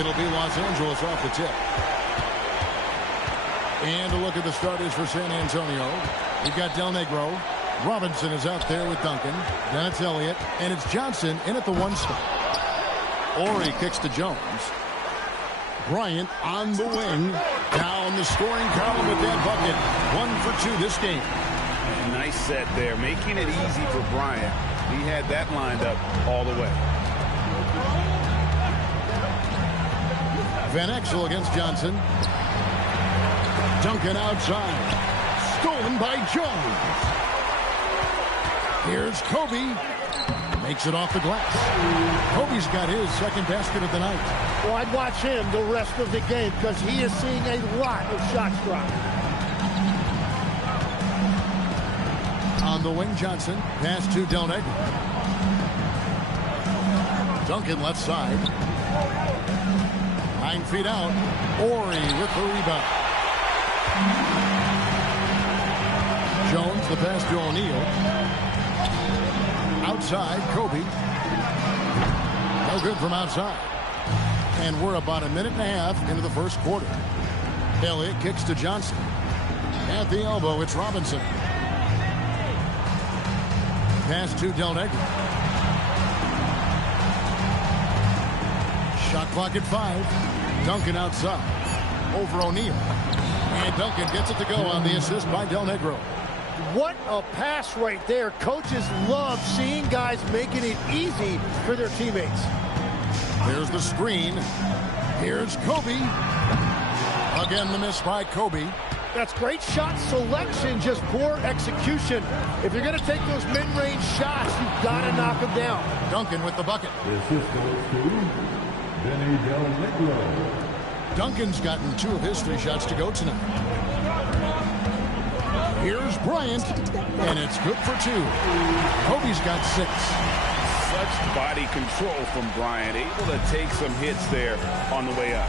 It'll be Los Angeles off the tip. And a look at the starters for San Antonio. You've got Del Negro. Robinson is out there with Duncan. Then it's Elliott. And it's Johnson in at the 1 spot. Ori kicks to Jones. Bryant on the wing. Down the scoring column with that bucket. 1 for 2 this game. Nice set there, making it easy for Bryant. He had that lined up all the way. Van Exel against Johnson. Duncan outside. Stolen by Jones. Here's Kobe. Makes it off the glass. Kobe's got his second basket of the night. Well, I'd watch him the rest of the game because he is seeing a lot of shots drop. On the wing, Johnson. Pass to Del Negro. Duncan left side. 9 feet out. Ori with the rebound. Jones, the pass to O'Neal. Outside, Kobe. No good from outside. And we're about a minute and a half into the first quarter. Elliott kicks to Johnson. At the elbow, it's Robinson. Pass to Del Negro. Shot clock at 5. Duncan outside. Over O'Neal. And Duncan gets it to go on the assist by Del Negro. What a pass right there. Coaches love seeing guys making it easy for their teammates. Here's the screen. Here's Kobe. Again, the miss by Kobe. That's great shot selection, just poor execution. If you're going to take those mid-range shots, you've got to knock them down. Duncan with the bucket. The assist goes to Benny Del Negro. Duncan's gotten 2 of his 3 shots to go tonight. Here's Bryant, and it's good for 2. Kobe's got 6. Such body control from Bryant, able to take some hits there on the way up.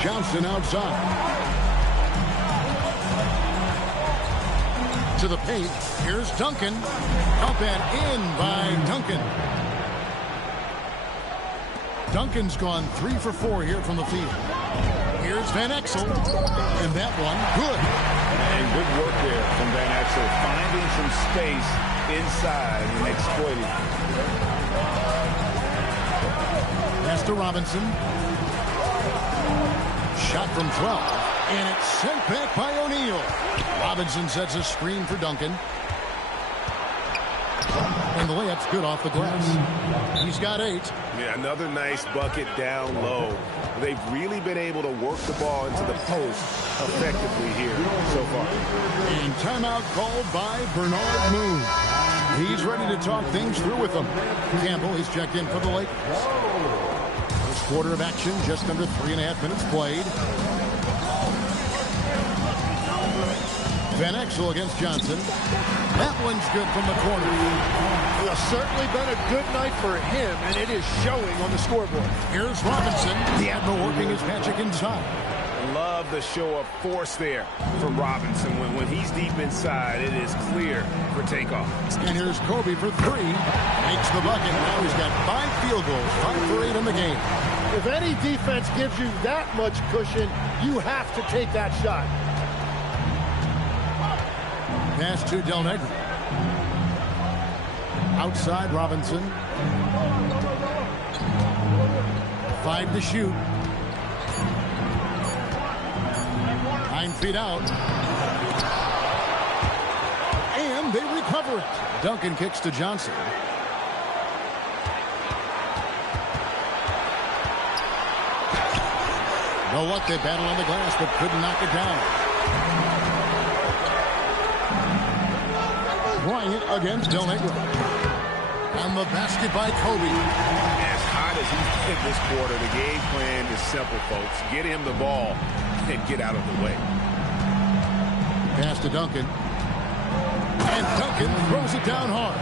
Johnson outside. To the paint. Here's Duncan. Up and in by Duncan. Duncan's gone 3 for 4 here from the field. Here's Van Exel. And that one, good. And good work there from Van Exel, finding some space inside and exploiting it. Pass to Robinson. Shot from 12. And it's sent back by O'Neal. Robinson sets a screen for Duncan. And the layup's good off the glass. He's got 8. Yeah, another nice bucket down low. They've really been able to work the ball into the post effectively here so far. And timeout called by Bernard Moon. He's ready to talk things through with them. Campbell is checked in for the Lakers. First quarter of action, just under 3.5 minutes played. Van Exel against Johnson. That one's good from the corner. Well, certainly been a good night for him, and it is showing on the scoreboard. Here's Robinson. The Admiral working his magic inside. Love the show of force there from Robinson. When he's deep inside, it is clear for takeoff. And here's Kobe for 3. Makes the bucket. Now he's got 5 field goals, 5 for 8 in the game. If any defense gives you that much cushion, you have to take that shot. Pass to Del Negro. Outside Robinson. 5 to shoot. 9 feet out. And they recover it. Duncan kicks to Johnson. No luck, they battle on the glass, but couldn't knock it down. Bryant against Del Negro. And the basket by Kobe. As hot as he's been this quarter, the game plan is simple, folks. Get him the ball and get out of the way. Pass to Duncan. And Duncan throws it down hard.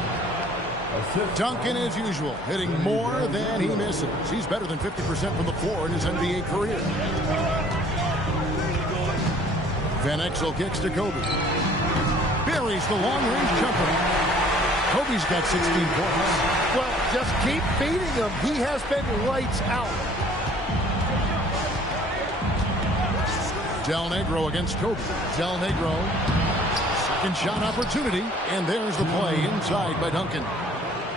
Duncan, as usual, hitting more than he misses. He's better than 50% from the floor in his NBA career. Van Exel kicks to Kobe. Buries the long-range jumper. Kobe's got 16 points. Well, just keep feeding him. He has been lights out. Del Negro against Kobe. Del Negro. Second shot opportunity. And there's the play inside by Duncan.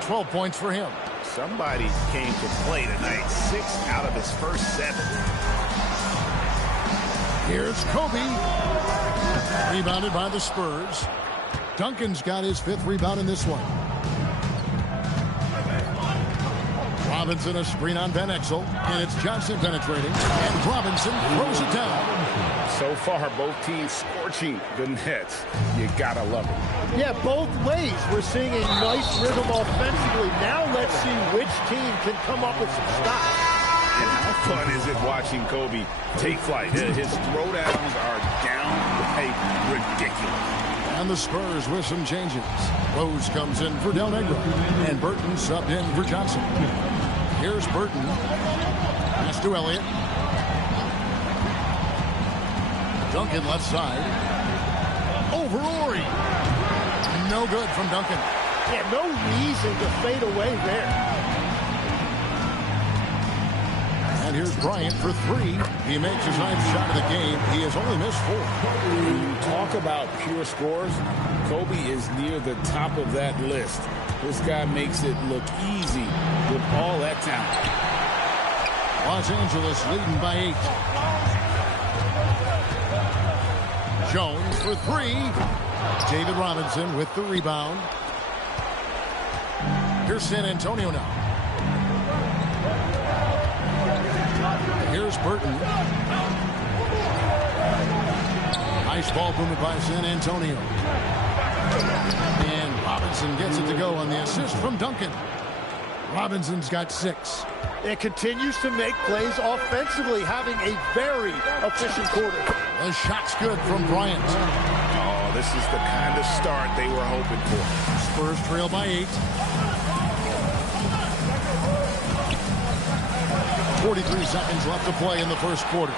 12 points for him. Somebody came to play tonight. 6 out of his first 7. Here's Kobe. Rebounded by the Spurs. Duncan's got his 5th rebound in this one. Robinson a screen on Van Exel. And it's Johnson penetrating. And Robinson throws it down. So far, both teams scorching the nets. You gotta love it. Yeah, both ways. We're seeing a nice rhythm offensively. Now let's see which team can come up with some stops. And how fun is it watching Kobe take flight? His throwdowns are downright ridiculous. And the Spurs with some changes. Rose comes in for Del Negro. And Burton subbed in for Johnson. Here's Burton. Pass to Elliott. Duncan left side. Over Ori. No good from Duncan. Yeah, no reason to fade away there. And here's Bryant for 3. He makes his 9th shot of the game. He has only missed 4. When you talk about pure scores, Kobe is near the top of that list. This guy makes it look easy with all that talent. Los Angeles leading by 8. Jones for 3. David Robinson with the rebound. Here's San Antonio now. Here's Burton. Nice ball movement by San Antonio. And Robinson gets it to go on the assist from Duncan. Robinson's got 6. It continues to make plays offensively, having a very efficient quarter. The shot's good from Bryant. Oh, this is the kind of start they were hoping for. Spurs trail by 8. 43 seconds left to play in the first quarter.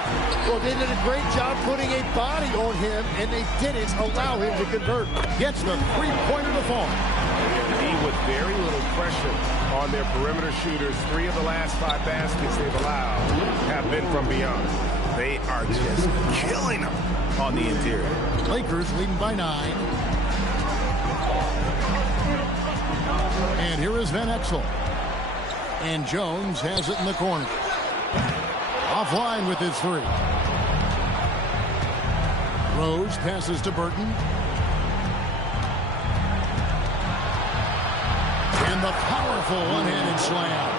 Well, they did a great job putting a body on him, and they didn't allow him to convert. Gets the three-pointer to fall. And with very little pressure on their perimeter shooters, 3 of the last 5 baskets they've allowed have been from beyond. They are just killing them on the interior. Lakers leading by 9. And here is Van Exel. And Jones has it in the corner. Offline with his 3. Rose passes to Burton. And the powerful one-handed slam.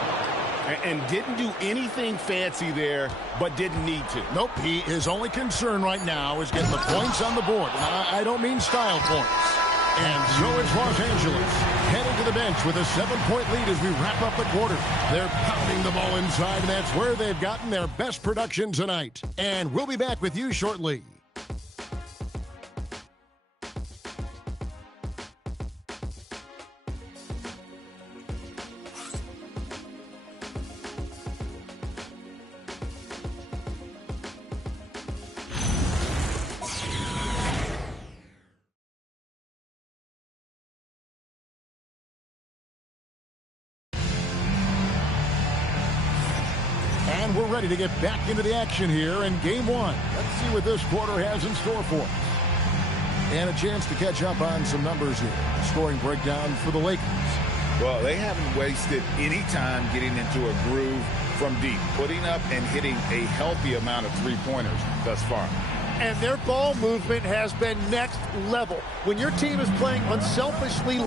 And didn't do anything fancy there, but didn't need to. Nope, his only concern right now is getting the points on the board. I don't mean style points. And so it's Los Angeles heading to the bench with a 7-point lead as we wrap up the quarter. They're pounding the ball inside, and that's where they've gotten their best production tonight. And we'll be back with you shortly. And we're ready to get back into the action here in Game 1. Let's see what this quarter has in store for us. And a chance to catch up on some numbers here. Scoring breakdown for the Lakers. Well, they haven't wasted any time getting into a groove from deep, putting up and hitting a healthy amount of three-pointers thus far. And their ball movement has been next level. When your team is playing unselfishly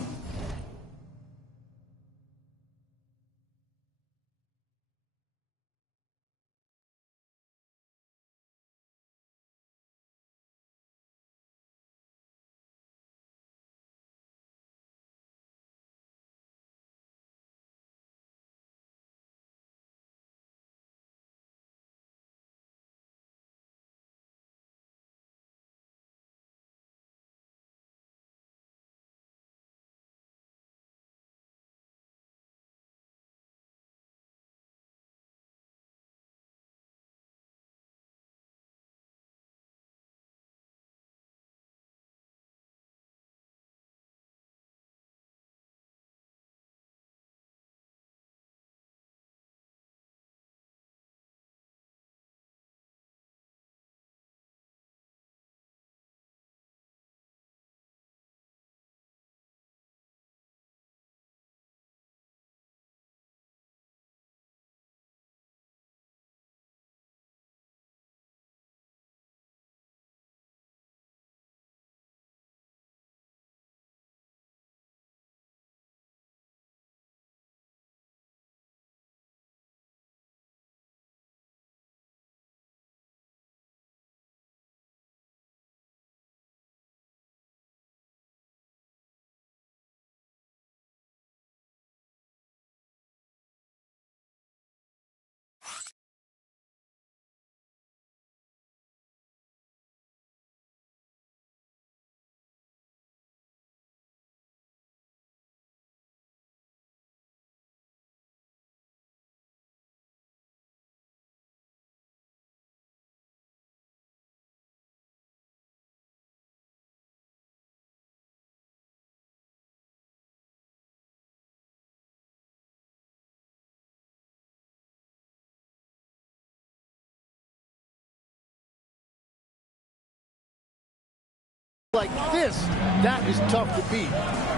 like this, that is tough to beat.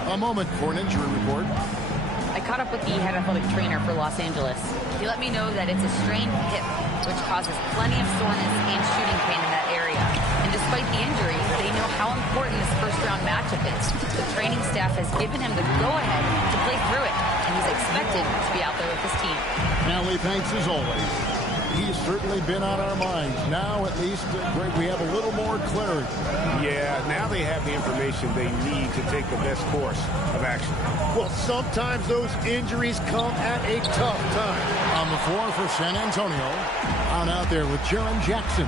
A moment for an injury report. I caught up with the head athletic trainer for Los Angeles. He let me know that it's a strained hip, which causes plenty of soreness and shooting pain in that area. And despite the injury, they know how important this first-round matchup is. The training staff has given him the go-ahead to play through it, and he's expected to be out there with his team. Allie, thanks as always. He's certainly been on our minds. Now, at least, Greg, we have a little more clarity. Yeah, now they have the information they need to take the best course of action. Well, sometimes those injuries come at a tough time. On the floor for San Antonio, out there with Jaren Jackson.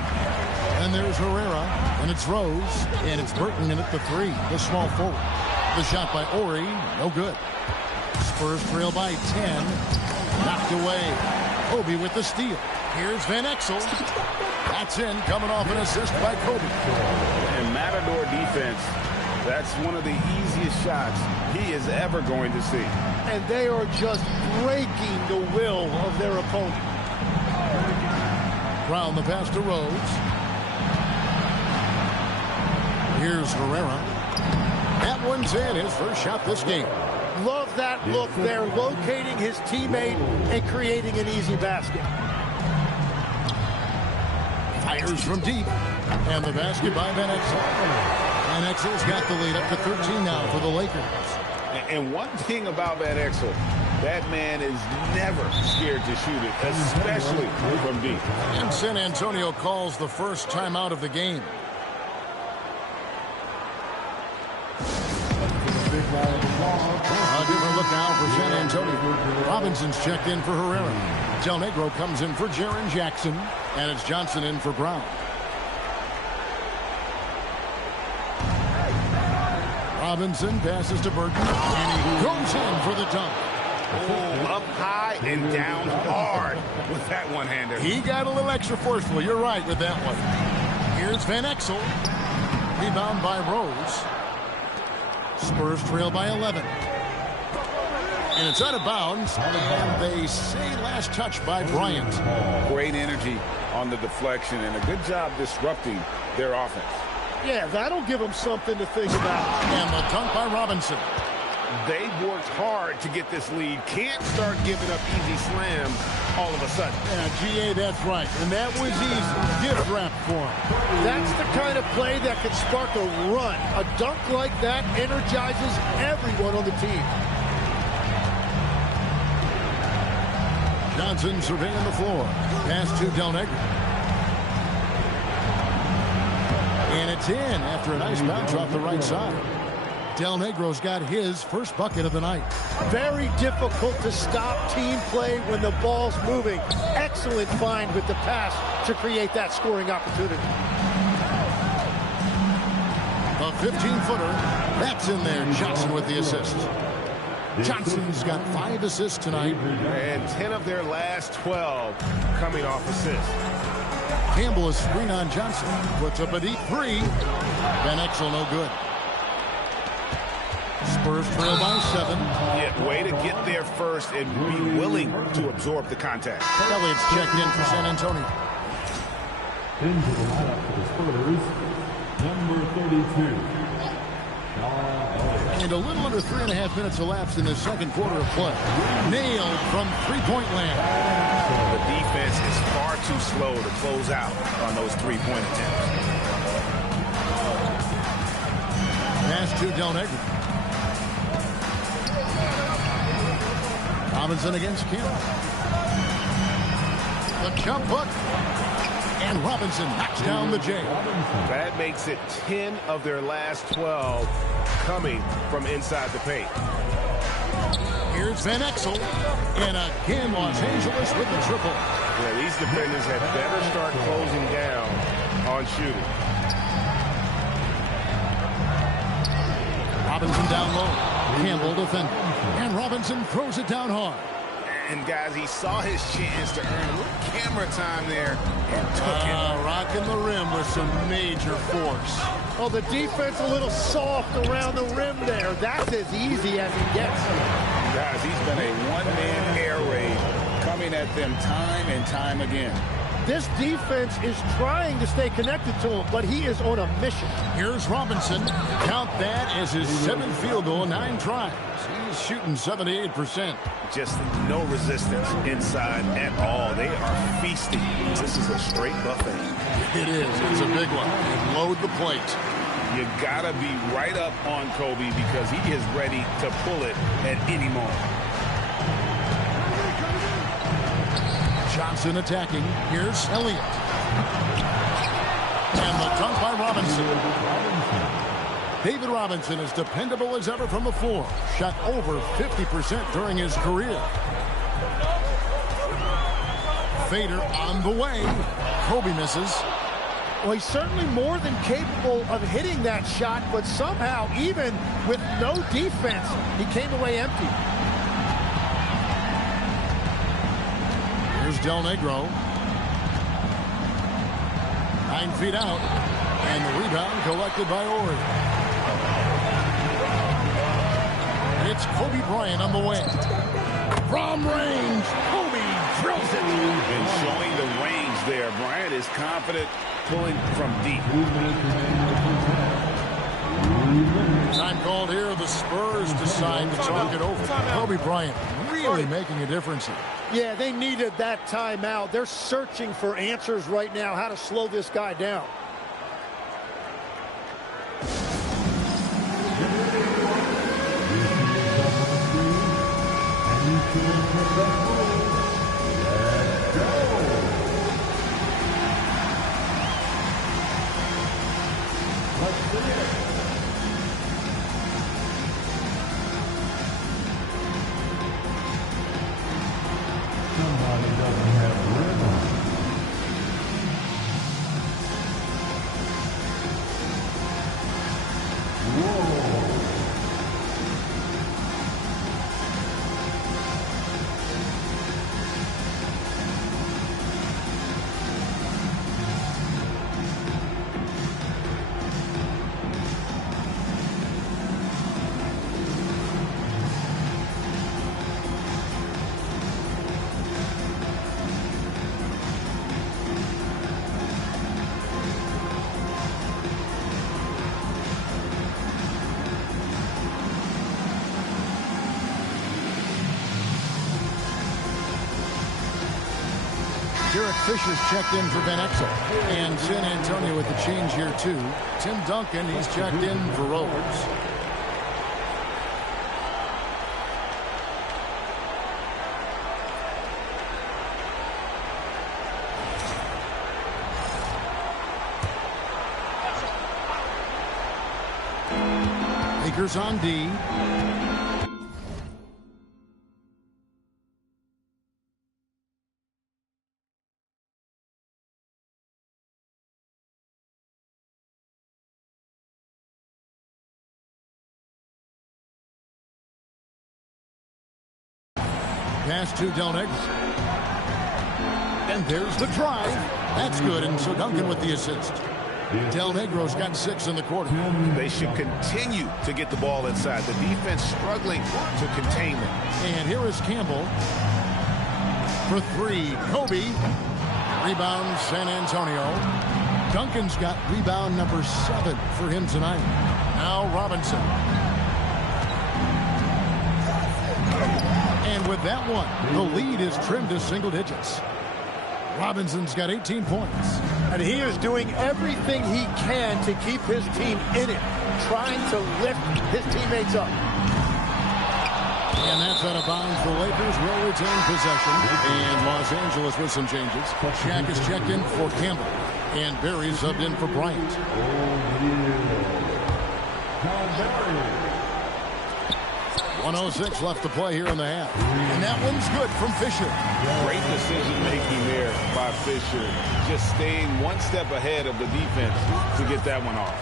And there's Herrera, and it's Rose, and it's Burton in at the 3, the small forward. The shot by Ori, no good. Spurs trail by 10. Knocked away. Kobe with the steal. Here's Van Exel. That's in, coming off an assist by Kobe. And Matador defense, that's one of the easiest shots he is ever going to see. And they are just breaking the will of their opponent. Brown the pass to Rose. Here's Herrera. That one's in, his first shot this game. Love that look there, locating his teammate and creating an easy basket. Fires from deep. And the basket by Van Exel. Van Exel's got the lead up to 13 now for the Lakers. And one thing about Van Exel, that man is never scared to shoot it, especially from deep. And San Antonio calls the first timeout of the game. A different look now for San Antonio. Robinson's checked in for Herrera. Del Negro comes in for Jaren Jackson. And it's Johnson in for Brown. Robinson passes to Burton. And he goes in for the dunk. Oh, up high and down hard with that one-hander. He got a little extra forceful. You're right with that one. Here's Van Exel. Rebound by Rose. Spurs trail by 11. And it's out of bounds. And they say last touch by Bryant. Great energy on the deflection and a good job disrupting their offense. Yeah, that'll give them something to think about. And the dunk by Robinson. They worked hard to get this lead. Can't start giving up easy slams all of a sudden. Yeah, GA, that's right. And that was easy. Gift wrap for him. That's the kind of play that can spark a run. A dunk like that energizes everyone on the team. Johnson surveying the floor. Pass to Del Negro. And it's in after a nice bounce off the right side. Del Negro's got his first bucket of the night. Very difficult to stop team play when the ball's moving. Excellent find with the pass to create that scoring opportunity. A 15-footer. That's in there. Johnson with the assist. Johnson's got 5 assists tonight. And 10 of their last 12 coming off assists. Campbell is screen on Johnson. Puts up a deep 3. Van Exel no good. Spurs trail by 7. Yeah, way to get there first and be willing to absorb the contact. Elliott's checked in for San Antonio. Into the lineup for the Spurs, number 32. And a little under 3.5 minutes elapsed in the second quarter of play. Nailed from three-point land. The defense is far too slow to close out on those three-point attempts. Pass to Del Negro. Robinson against Campbell. The jump hook. And Robinson knocks down the J. That makes it 10 of their last 12 coming from inside the paint. Here's Van Exel. And again, Los Angeles with the triple. Yeah, these defenders had better start closing down on shooting. Robinson down low. Campbell defending. And Robinson throws it down hard. And, guys, he saw his chance to earn a little camera time there and took it. Rocking the rim with some major force. Oh, the defense a little soft around the rim there. That's as easy as it gets. Guys, he's been a one-man air raid coming at them time and time again. This defense is trying to stay connected to him, but he is on a mission. Here's Robinson. Count that as his 7th field goal, 9 tries. He's shooting 78%. Just no resistance inside at all. They are feasting. This is a straight buffet. It is. It's a big one. And load the plate. You gotta be right up on Kobe because he is ready to pull it at any moment. Johnson attacking. Here's Elliott. And the dunk by Robinson. David Robinson is dependable as ever from the floor. Shot over 50% during his career. Fader on the way. Kobe misses. Well, he's certainly more than capable of hitting that shot, but somehow, even with no defense, he came away empty. Here's Del Negro. 9 feet out. And the rebound collected by Ori. It's Kobe Bryant on the way. From range, Kobe drills it. And showing the range there. Bryant is confident pulling from deep. Time called here. The Spurs decide to talk it over. Kobe Bryant really making a difference here. Yeah, they needed that timeout. They're searching for answers right now, how to slow this guy down. Somebody doesn't have rhythm. Whoa. Derek Fisher's checked in for Van Exel. And San Antonio with the change here, too. Tim Duncan, he's checked in for Rose. Lakers on D. Pass to Del Negro. And there's the drive. That's good, and so Duncan with the assist. Del Negro's got 6 in the quarter. They should continue to get the ball inside. The defense struggling to contain them. And here is Campbell for 3. Kobe. Rebound, San Antonio. Duncan's got rebound number 7 for him tonight. Now Robinson. And with that one, the lead is trimmed to single digits. Robinson's got 18 points. And he is doing everything he can to keep his team in it, trying to lift his teammates up. And that's out of bounds. The Lakers will retain possession. And Los Angeles with some changes. Shaq is checked in for Campbell. And Barry subbed in for Bryant. 1:06 left to play here in the half. And that one's good from Fisher. Great decision-making there by Fisher. Just staying one step ahead of the defense to get that one off.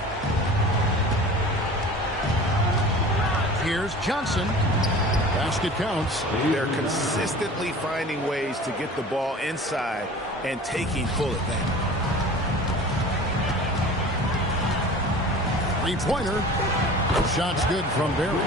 Here's Johnson. Basket counts. They're consistently finding ways to get the ball inside and taking full advantage. Three-pointer. Shot's good from Barry.